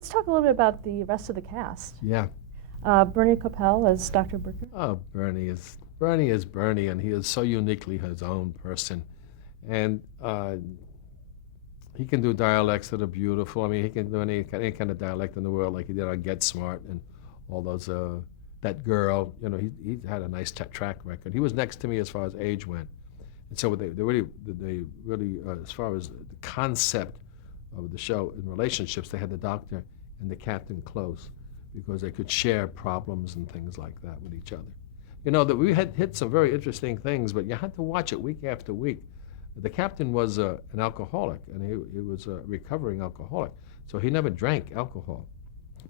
Let's talk a little bit about the rest of the cast. Yeah. Bernie Kopell as Dr. Burger. Oh, Bernie is Bernie, and he is so uniquely his own person, and he can do dialects that are beautiful. I mean, he can do any kind of dialect in the world, like he did on Get Smart and all those. That girl, he had a nice track record. He was next to me as far as age went, and so they really, as far as the concept of the show in relationships, they had the doctor and the captain close because they could share problems and things like that with each other. That we had hit some very interesting things, but you had to watch it week after week. The captain was an alcoholic, and he was a recovering alcoholic, so he never drank alcohol.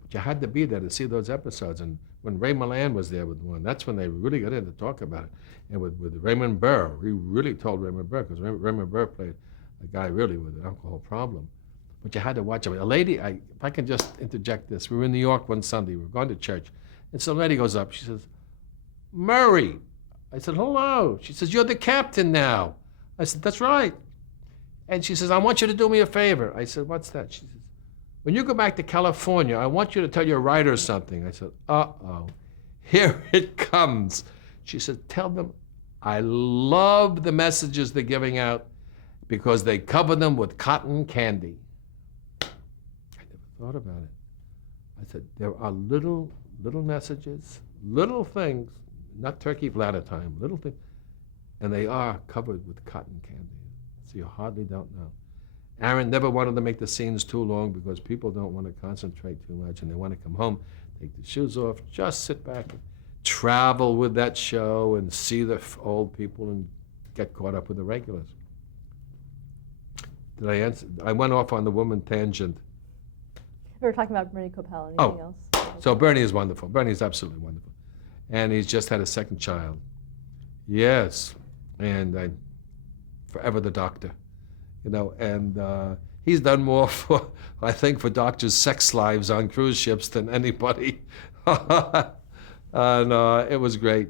But you had to be there to see those episodes. And when Ray Milland was there with one, that's when they really got in to talk about it. And with Raymond Burr, he really told Raymond Burr, because Raymond Burr played a guy really with an alcohol problem. But you had to watch it. A lady, if I can just interject this, we were in New York one Sunday, we were going to church, and some lady goes up, she says, "Murray." I said, "Hello." She says, "You're the captain now." I said, "That's right." And she says, "I want you to do me a favor." I said, "What's that?" She says, "When you go back to California, I want you to tell your writers something." I said, "Uh-oh, here it comes." She said, "Tell them I love the messages they're giving out because they cover them with cotton candy." I never thought about it. I said, there are little messages, little things, not turkey bladder time, little things, and they are covered with cotton candy. So you hardly don't know. Aaron never wanted to make the scenes too long because people don't want to concentrate too much and they want to come home, take the shoes off, just sit back and travel with that show and see the old people and get caught up with the regulars. Did I answer? I went off on the woman tangent. We were talking about Bernie Kopell. Anything else? So Bernie is wonderful. Bernie is absolutely wonderful. And he's just had a second child. Yes. And I'm forever the doctor. And he's done more for, I think, for doctors' sex lives on cruise ships than anybody. And it was great,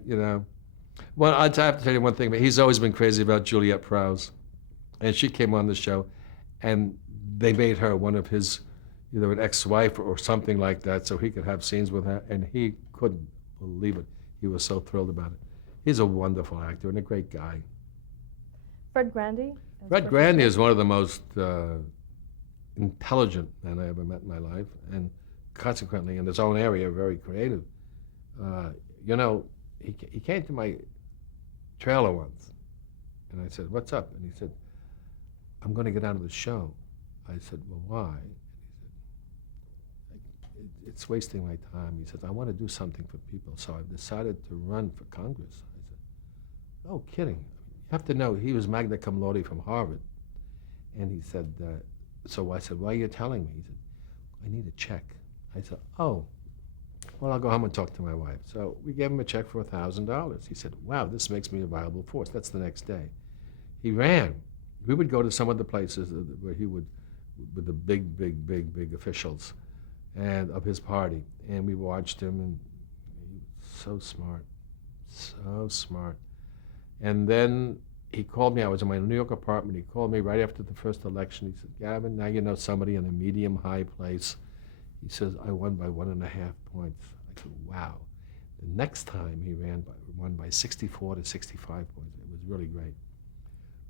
Well, I have to tell you one thing, but he's always been crazy about Juliette Prowse. And she came on the show, and they made her one of his, either an ex-wife or something like that, so he could have scenes with her, and he couldn't believe it. He was so thrilled about it. He's a wonderful actor and a great guy. Fred Grandy? Fred Grandy is one of the most intelligent men I ever met in my life, and consequently, in his own area, very creative. He came to my trailer once, and I said, "What's up?" And he said, "I'm going to get out of the show." I said, "Well, why?" And he said, "It's wasting my time." He says, "I want to do something for people, so I've decided to run for Congress." I said, "Oh, kidding." You have to know, he was magna cum laude from Harvard. And he said, so I said, "Why are you telling me?" He said, "I need a check." I said, "Oh, well, I'll go home and talk to my wife." So we gave him a check for $1,000. He said, "Wow, this makes me a viable force." That's the next day. He ran. We would go to some of the places where he would, with the big officials and of his party. And we watched him, and he was so smart, so smart. And then he called me. I was in my New York apartment. He called me right after the first election. He said, "Gavin, now you know somebody in a medium-high place." He says, "I won by 1.5 points." I said, "Wow." The next time he won by 64 to 65 points. It was really great.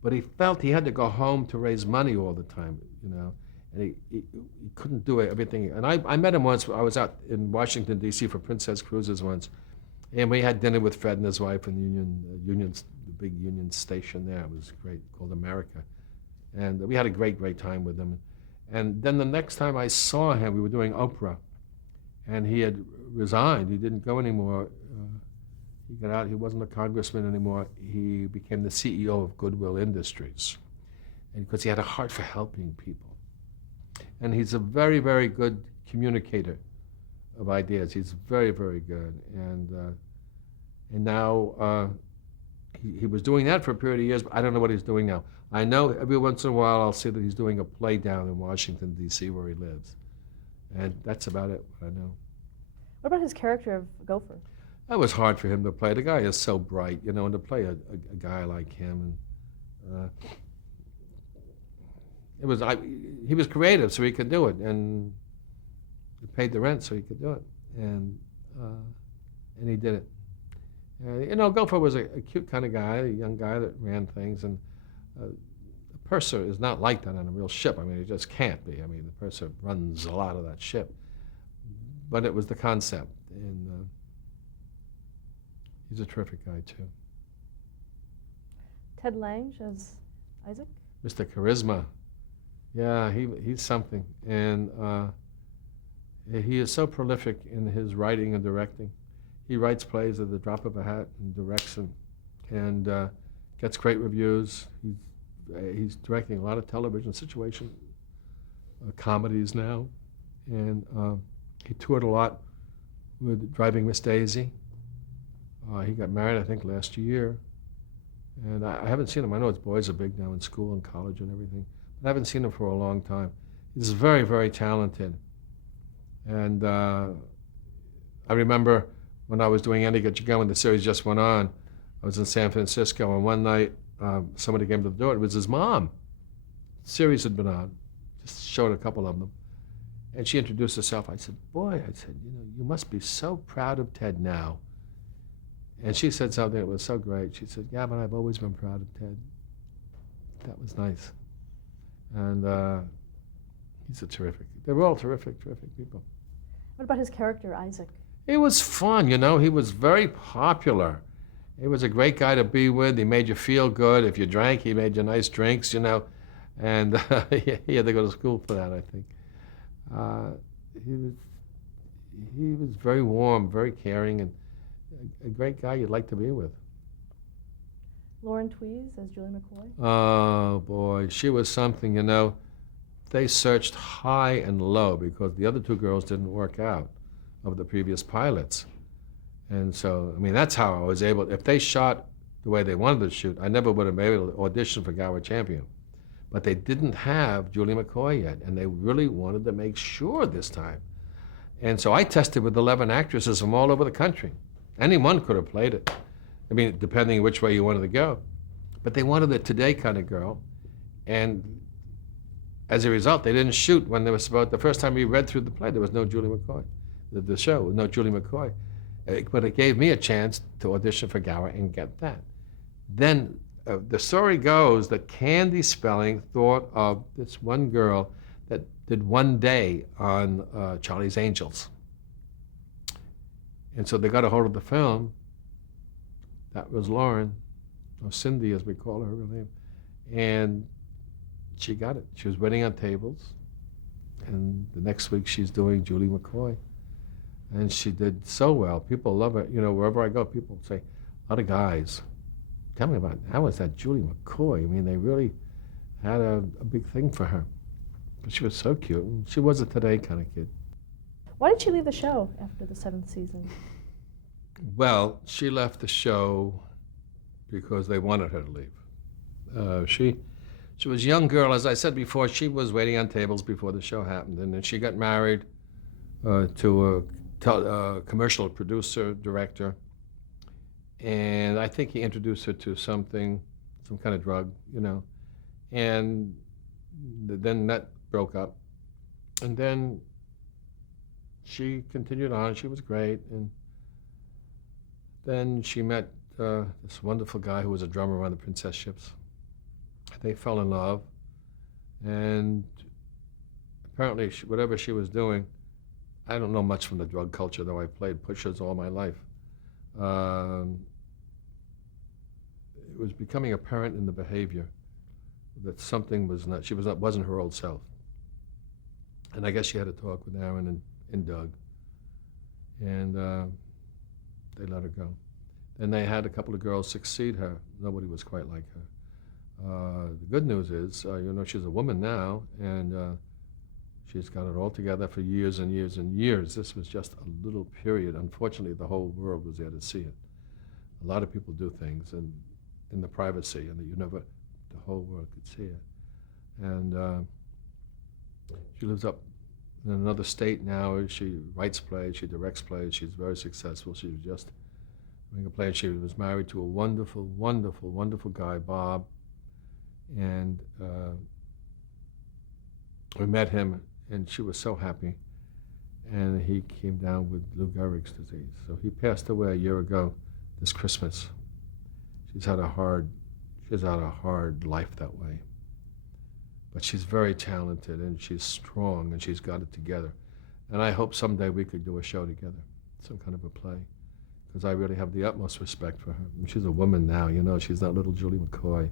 But he felt he had to go home to raise money all the time, and he couldn't do everything. And I met him once. I was out in Washington, D.C. for Princess Cruises once, and we had dinner with Fred and his wife in the big Union station there. It was great, called America. And we had a great time with him. And then the next time I saw him, we were doing Oprah, and he had resigned. He didn't go anymore. He got out. He wasn't a congressman anymore. He became the CEO of Goodwill Industries, and because he had a heart for helping people. And he's a very good communicator of ideas. He's very good. And now he was doing that for a period of years, but I don't know what he's doing now. I know every once in a while I'll see that he's doing a play down in Washington, D.C., where he lives. And that's about it, what I know. What about his character of Gopher? That was hard for him to play. The guy is so bright, and to play a guy like him. And, he was creative, so he could do it. And He paid the rent so he could do it, and he did it. Gopher was a cute kind of guy, a young guy that ran things, and a purser is not like that on a real ship. I mean, it just can't be. I mean, the purser runs a lot of that ship. But it was the concept, and he's a terrific guy, too. Ted Lange as Isaac? Mr. Charisma. Yeah, he's something. And he is so prolific in his writing and directing. He writes plays at the drop of a hat and directs them, and gets great reviews. He's directing a lot of television situation comedies now, and he toured a lot with Driving Miss Daisy. He got married, I think, last year, and I haven't seen him. I know his boys are big now in school and college and everything, but I haven't seen him for a long time. He's very, very talented, and I remember when I was doing Andy Get You Going, the series just went on. I was in San Francisco, and one night somebody came to the door. It was his mom. The series had been on, just showed a couple of them. And she introduced herself. I said, boy, you must be so proud of Ted now. And she said something that was so great. She said, Gavin, I've always been proud of Ted. That was nice. And he's they were all terrific, terrific people. What about his character, Isaac? It was fun, He was very popular. He was a great guy to be with. He made you feel good. If you drank, he made you nice drinks, And he had to go to school for that, I think. He was very warm, very caring, and a great guy you'd like to be with. Lauren Tewes as Julie McCoy? Oh, boy. She was something, They searched high and low because the other two girls didn't work out of the previous pilots. And so, that's how I was able, if they shot the way they wanted to shoot, I never would have been able to audition for Gower Champion. But they didn't have Julie McCoy yet, and they really wanted to make sure this time. And so I tested with 11 actresses from all over the country. Anyone could have played it. Depending which way you wanted to go. But they wanted a today kind of girl. And as a result, they didn't shoot when there was the first time we read through the play, there was no Julie McCoy. The show with no Julie McCoy. But it gave me a chance to audition for Gower and get that. Then the story goes that Candy Spelling thought of this one girl that did one day on Charlie's Angels. And so they got a hold of the film. That was Lauren, or Cindy as we call her real name. And she got it. She was waiting on tables. And the next week she's doing Julie McCoy. And she did so well. People love her. Wherever I go, people say, a lot of guys, tell me about how was that Julie McCoy? They really had a big thing for her. But she was so cute. And she was a today kind of kid. Why did she leave the show after the 7th season? Well, she left the show because they wanted her to leave. She was a young girl, as I said before. She was waiting on tables before the show happened, and then she got married to a commercial producer, director, and I think he introduced her to some kind of drug, and then that broke up, and then she continued on. She was great, and then she met this wonderful guy who was a drummer on the Princess ships. They fell in love, and apparently whatever she was doing, I don't know much from the drug culture, though I played pushers all my life. It was becoming apparent in the behavior that something wasn't her old self. And I guess she had a talk with Aaron and Doug, and they let her go. Then they had a couple of girls succeed her. Nobody was quite like her. The good news is, she's a woman now, and she's got it all together for years and years and years. This was just a little period. Unfortunately, the whole world was there to see it. A lot of people do things in the privacy, and the whole world could see it. And she lives up in another state now. She writes plays, she directs plays. She's very successful. She was just doing a play. She was married to a wonderful, wonderful, wonderful guy, Bob. And we met him, and she was so happy. and he came down with Lou Gehrig's disease. So he passed away a year ago this Christmas. She's had a hard life that way. But she's very talented, and she's strong, and she's got it together. And I hope someday we could do a show together, some kind of a play, because I really have the utmost respect for her. I mean, she's a woman now, you know, she's not little Julie McCoy,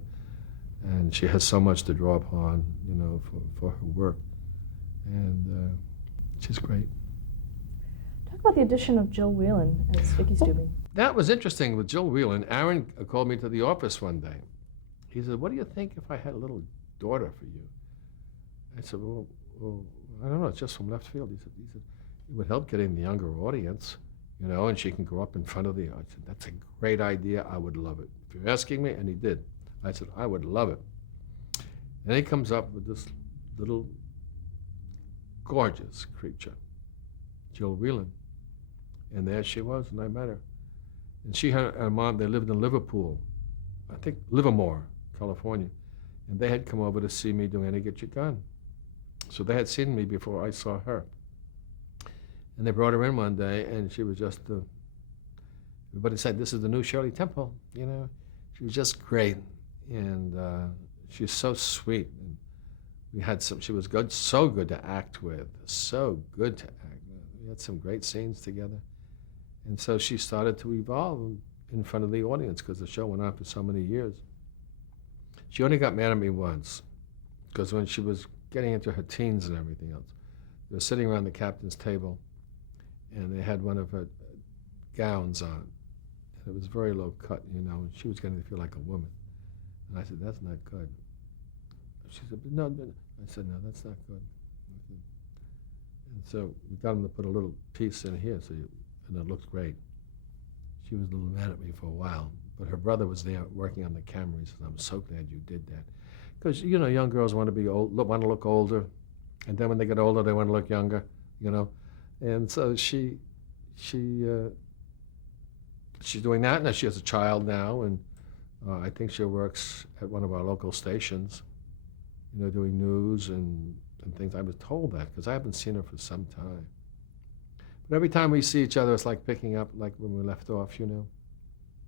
and she has so much to draw upon, you know, for her work. And she's great. Talk about the addition of Jill Whelan as Vicky Stubing. That was interesting with Jill Whelan. Aaron called me to the office one day. He said, "What do you think if I had a little daughter for you?" I said, well, I don't know, it's just from left field. He said, it would help getting the younger audience, you know, and she can grow up in front of the audience. I said, that's a great idea, I would love it. If you're asking me, and he did. I said, I would love it. And he comes up with this little gorgeous creature, Jill Whelan. And there she was, and I met her. And she had her mom, they lived in Liverpool, I think Livermore, California. And they had come over to see me do Annie Get Your Gun. So they had seen me before I saw her. And they brought her in one day, and she was just, everybody said, this is the new Shirley Temple, you know. She was just great, and she was so sweet. And we had she was good, so good to act with, so good to act with. We had some great scenes together. And so she started to evolve in front of the audience, because the show went on for so many years. She only got mad at me once, because when she was getting into her teens and everything else, they were sitting around the captain's table, and they had one of her gowns on, and it was very low cut, you know, and she was getting to feel like a woman. And I said, that's not good. She said, no. I said, no, that's not good. And so we got them to put a little piece in here, and it looked great. She was a little mad at me for a while, but her brother was there working on the camera. He said, I'm so glad you did that. Because, you know, young girls want to be old, want to look older, and then when they get older, they want to look younger, you know. And so she's doing that, and she has a child now, and I think she works at one of our local stations, you know, doing news and things. I was told that, because I haven't seen her for some time. But every time we see each other, it's like picking up, like when we left off, you know.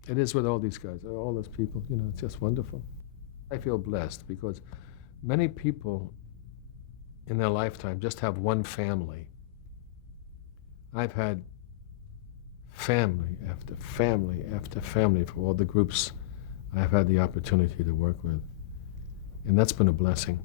It is with all these guys, all those people, you know, it's just wonderful. I feel blessed, because many people in their lifetime just have one family. I've had family after family after family for all the groups I've had the opportunity to work with. And that's been a blessing.